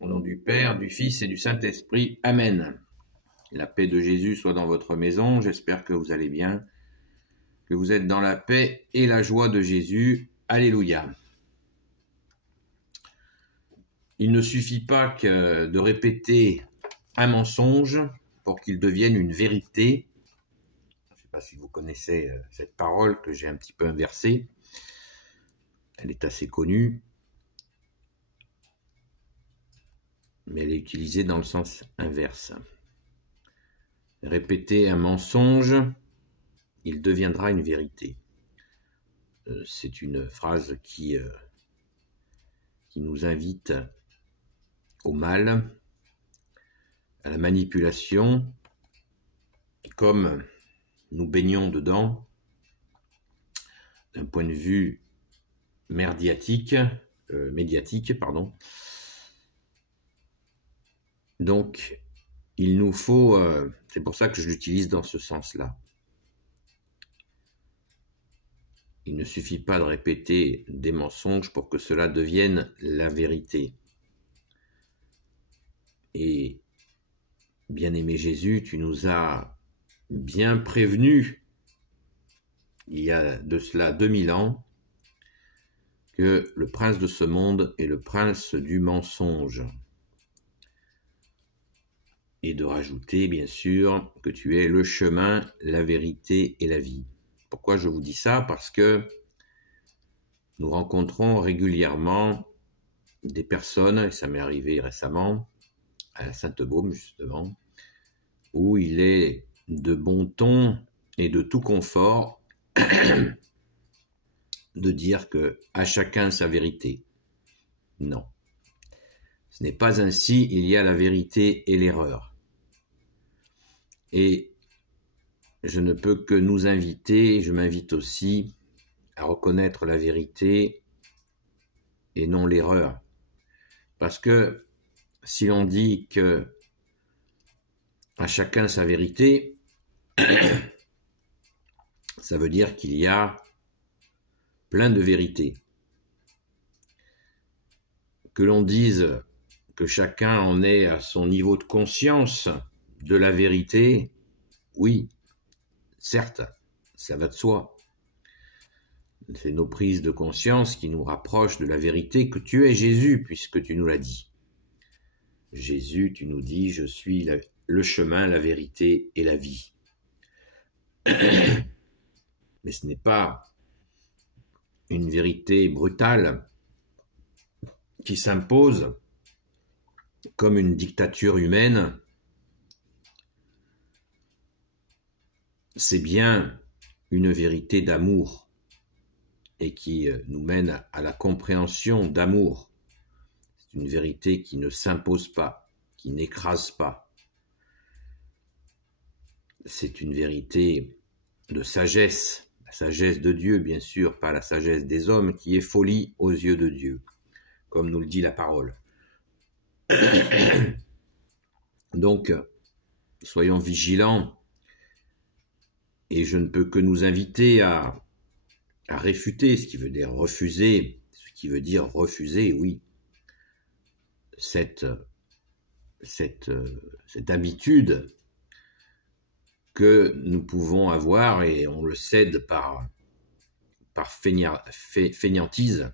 Au nom du Père, du Fils et du Saint-Esprit. Amen. La paix de Jésus soit dans votre maison. J'espère que vous allez bien, que vous êtes dans la paix et la joie de Jésus. Alléluia. Il ne suffit pas que de répéter un mensonge pour qu'il devienne une vérité. Je ne sais pas si vous connaissez cette parole que j'ai un petit peu inversée. Elle est assez connue, mais elle est utilisée dans le sens inverse. Répéter un mensonge, il deviendra une vérité. C'est une phrase qui nous invite au mal, à la manipulation, comme nous baignons dedans, d'un point de vue médiatique. Donc, il nous faut, c'est pour ça que je l'utilise dans ce sens-là. Il ne suffit pas de répéter des mensonges pour que cela devienne la vérité. Et, bien-aimé Jésus, tu nous as bien prévenus, il y a de cela 2000 ans, que le prince de ce monde est le prince du mensonge. Et de rajouter, bien sûr, que tu es le chemin, la vérité et la vie. Pourquoi je vous dis ça? Parce que nous rencontrons régulièrement des personnes, et ça m'est arrivé récemment, à Sainte-Baume justement, où il est de bon ton et de tout confort de dire que à chacun sa vérité. Non. Ce n'est pas ainsi, il y a la vérité et l'erreur. Et je ne peux que nous inviter, je m'invite aussi à reconnaître la vérité et non l'erreur. Parce que si l'on dit que à chacun sa vérité, ça veut dire qu'il y a plein de vérités. Que l'on dise que chacun en est à son niveau de conscience de la vérité, oui, certes, ça va de soi. C'est nos prises de conscience qui nous rapprochent de la vérité que tu es Jésus, puisque tu nous l'as dit. Jésus, tu nous dis, je suis le chemin, la vérité et la vie. Mais ce n'est pas une vérité brutale qui s'impose comme une dictature humaine. C'est bien une vérité d'amour et qui nous mène à la compréhension d'amour. C'est une vérité qui ne s'impose pas, qui n'écrase pas. C'est une vérité de sagesse, la sagesse de Dieu bien sûr, pas la sagesse des hommes qui est folie aux yeux de Dieu, comme nous le dit la parole. Donc, soyons vigilants. Et je ne peux que nous inviter à réfuter, ce qui veut dire refuser, oui, cette habitude que nous pouvons avoir, et on le cède par fainéantise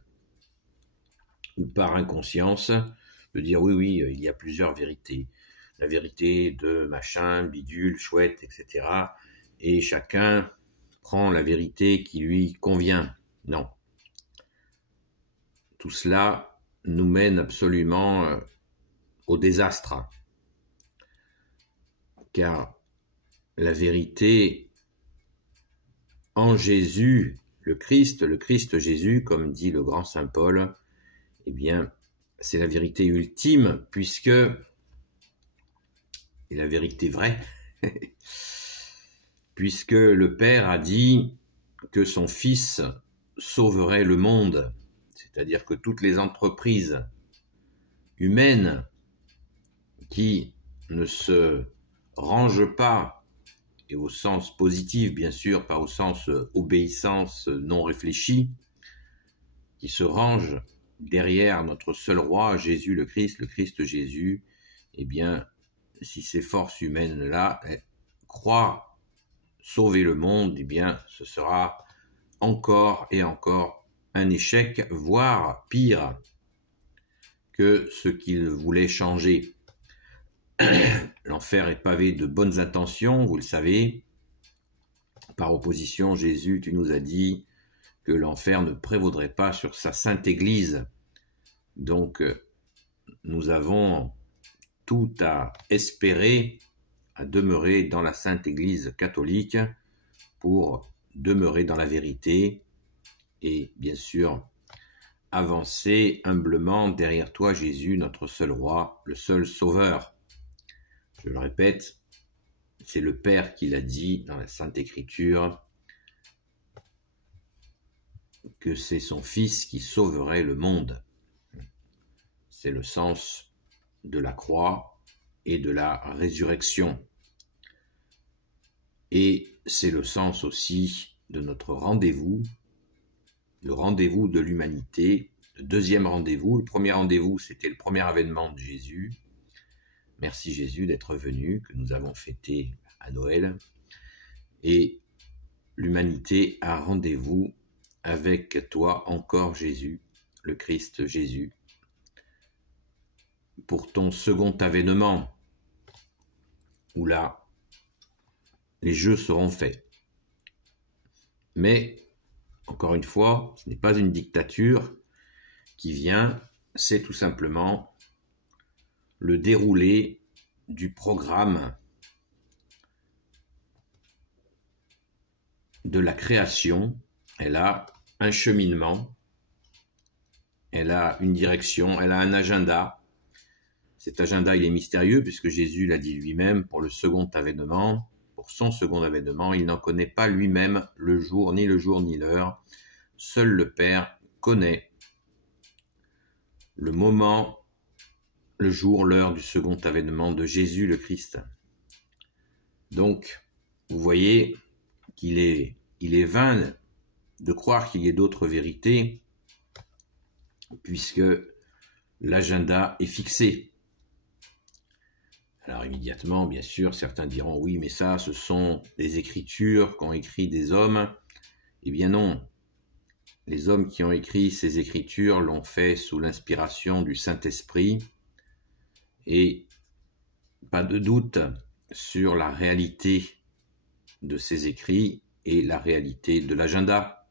ou par inconscience, de dire oui, il y a plusieurs vérités. La vérité de machin, bidule, chouette, etc., et chacun prend la vérité qui lui convient. Non. Tout cela nous mène absolument au désastre. Car la vérité en Jésus, le Christ Jésus, comme dit le grand Saint Paul, eh bien, c'est la vérité ultime, puisque, et la vérité vraie, puisque le Père a dit que son Fils sauverait le monde, c'est-à-dire que toutes les entreprises humaines qui ne se rangent pas, et au sens positif bien sûr, pas au sens obéissance non réfléchie, qui se rangent derrière notre seul roi, Jésus le Christ Jésus, eh bien, si ces forces humaines-là croient sauver le monde, eh bien, ce sera encore et encore un échec, voire pire que ce qu'ils voulaient changer. L'enfer est pavé de bonnes intentions, vous le savez. Par opposition, Jésus, tu nous as dit que l'enfer ne prévaudrait pas sur sa sainte Église. Donc, nous avons tout à espérer, à demeurer dans la sainte Église catholique pour demeurer dans la vérité et, bien sûr, avancer humblement derrière toi, Jésus, notre seul roi, le seul sauveur. Je le répète, c'est le Père qui l'a dit dans la Sainte Écriture, que c'est son Fils qui sauverait le monde. C'est le sens de la croix et de la résurrection. Et c'est le sens aussi de notre rendez-vous, le rendez-vous de l'humanité, le deuxième rendez-vous. Le premier rendez-vous, c'était le premier avènement de Jésus. Merci Jésus d'être venu, que nous avons fêté à Noël. Et l'humanité a rendez-vous avec toi encore Jésus, le Christ Jésus, pour ton second avènement, où là, les jeux seront faits. Mais, encore une fois, ce n'est pas une dictature qui vient, c'est tout simplement le déroulé du programme de la création. Elle a un cheminement, elle a une direction, elle a un agenda. Cet agenda, il est mystérieux puisque Jésus l'a dit lui-même pour le second avènement, pour son second avènement, il n'en connaît pas lui-même le jour ni l'heure. Seul le Père connaît le moment, le jour, l'heure du second avènement de Jésus le Christ. Donc, vous voyez qu'il est vain de croire qu'il y ait d'autres vérités, puisque l'agenda est fixé. Alors immédiatement, bien sûr, certains diront, oui, mais ça, ce sont des écritures qu'ont écrit des hommes. Eh bien non, les hommes qui ont écrit ces écritures l'ont fait sous l'inspiration du Saint-Esprit, et pas de doute sur la réalité de ces écrits et la réalité de l'agenda.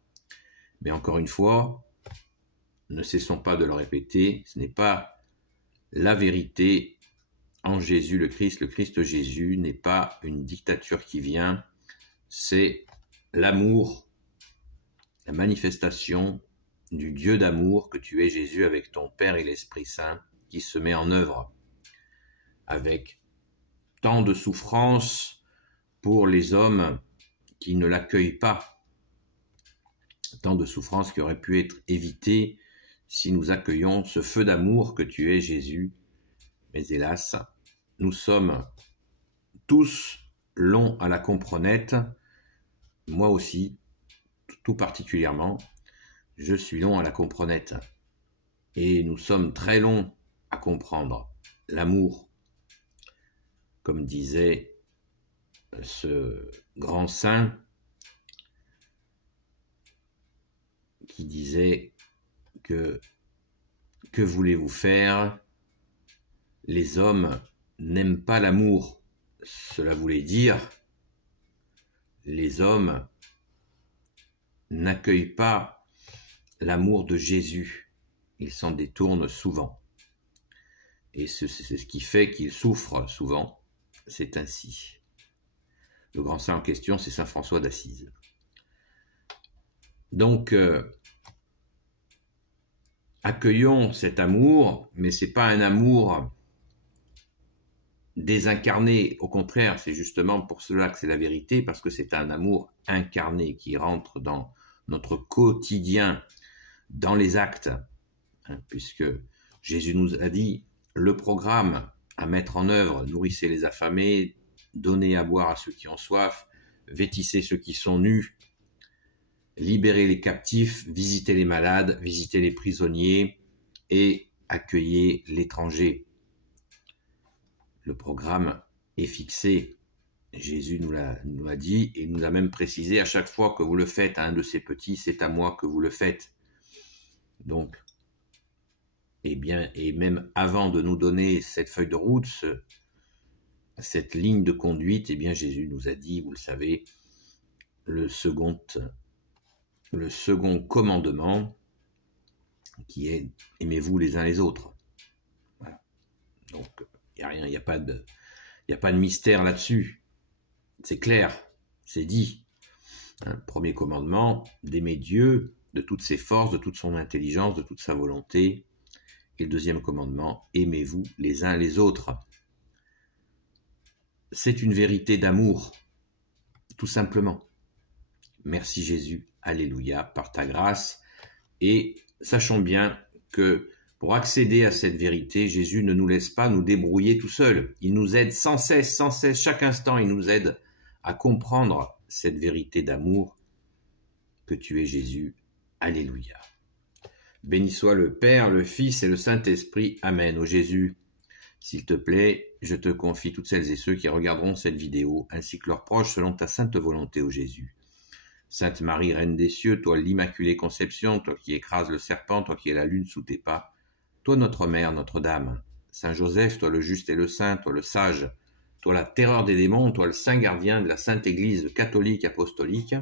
Mais encore une fois, ne cessons pas de le répéter, ce n'est pas la vérité en Jésus le Christ Jésus n'est pas une dictature qui vient, c'est l'amour, la manifestation du Dieu d'amour que tu es Jésus avec ton Père et l'Esprit Saint qui se met en œuvre avec tant de souffrance pour les hommes qui ne l'accueillent pas, tant de souffrance qui auraient pu être évitées si nous accueillons ce feu d'amour que tu es Jésus. Mais hélas, nous sommes tous longs à la comprenette, moi aussi, tout particulièrement, je suis long à la comprenette. Et nous sommes très longs à comprendre l'amour, comme disait ce grand saint qui disait que voulez-vous faire? Les hommes n'aiment pas l'amour. Cela voulait dire les hommes n'accueillent pas l'amour de Jésus. Ils s'en détournent souvent. Et c'est ce qui fait qu'ils souffrent souvent. C'est ainsi. Le grand saint en question, c'est saint François d'Assise. Donc, accueillons cet amour, mais ce n'est pas un amour désincarné. Au contraire, c'est justement pour cela que c'est la vérité, parce que c'est un amour incarné qui rentre dans notre quotidien, dans les actes, puisque Jésus nous a dit le programme à mettre en œuvre: nourrissez les affamés, donnez à boire à ceux qui ont soif, vêtissez ceux qui sont nus, libérez les captifs, visitez les malades, visitez les prisonniers, et accueillez l'étranger. Le programme est fixé. Jésus nous l'a dit et nous a même précisé, à chaque fois que vous le faites à un de ces petits, c'est à moi que vous le faites. Donc, et même avant de nous donner cette feuille de route, cette ligne de conduite, eh bien Jésus nous a dit, vous le savez, le second commandement qui est aimez-vous les uns les autres. Voilà. Donc il n'y a pas de mystère là-dessus. C'est clair, c'est dit. Premier commandement, d'aimer Dieu de toutes ses forces, de toute son intelligence, de toute sa volonté. Et le deuxième commandement, aimez-vous les uns les autres. C'est une vérité d'amour, tout simplement. Merci Jésus, alléluia, par ta grâce. Et sachons bien que pour accéder à cette vérité, Jésus ne nous laisse pas nous débrouiller tout seul. Il nous aide sans cesse, chaque instant, il nous aide à comprendre cette vérité d'amour que tu es Jésus. Alléluia. Béni soit le Père, le Fils et le Saint-Esprit. Amen. Ô Jésus, s'il te plaît, je te confie toutes celles et ceux qui regarderont cette vidéo, ainsi que leurs proches, selon ta sainte volonté, ô Jésus. Sainte Marie, Reine des cieux, toi l'Immaculée Conception, toi qui écrases le serpent, toi qui es la lune sous tes pas, toi notre Mère, Notre-Dame. Saint Joseph, toi le juste et le saint, toi le sage, toi la terreur des démons, toi le saint gardien de la Sainte Église catholique apostolique,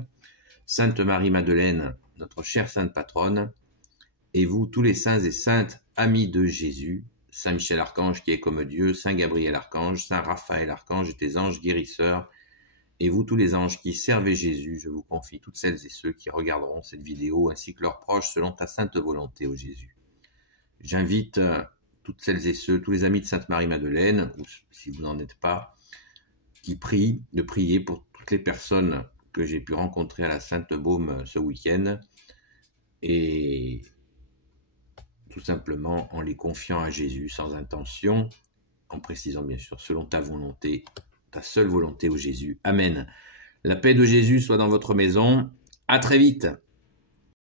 Sainte Marie-Madeleine, notre chère sainte patronne, et vous, tous les saints et saintes amis de Jésus, Saint Michel Archange qui est comme Dieu, Saint Gabriel Archange, Saint Raphaël Archange et tes anges guérisseurs, et vous, tous les anges qui servez Jésus, je vous confie toutes celles et ceux qui regarderont cette vidéo, ainsi que leurs proches, selon ta sainte volonté, ô Jésus. J'invite toutes celles et ceux, tous les amis de Sainte Marie-Madeleine, ou si vous n'en êtes pas, qui prient, de prier pour toutes les personnes que j'ai pu rencontrer à la Sainte Baume ce week-end, et tout simplement en les confiant à Jésus sans intention, en précisant bien sûr selon ta volonté, ta seule volonté, ô Jésus. Amen. La paix de Jésus soit dans votre maison. À très vite.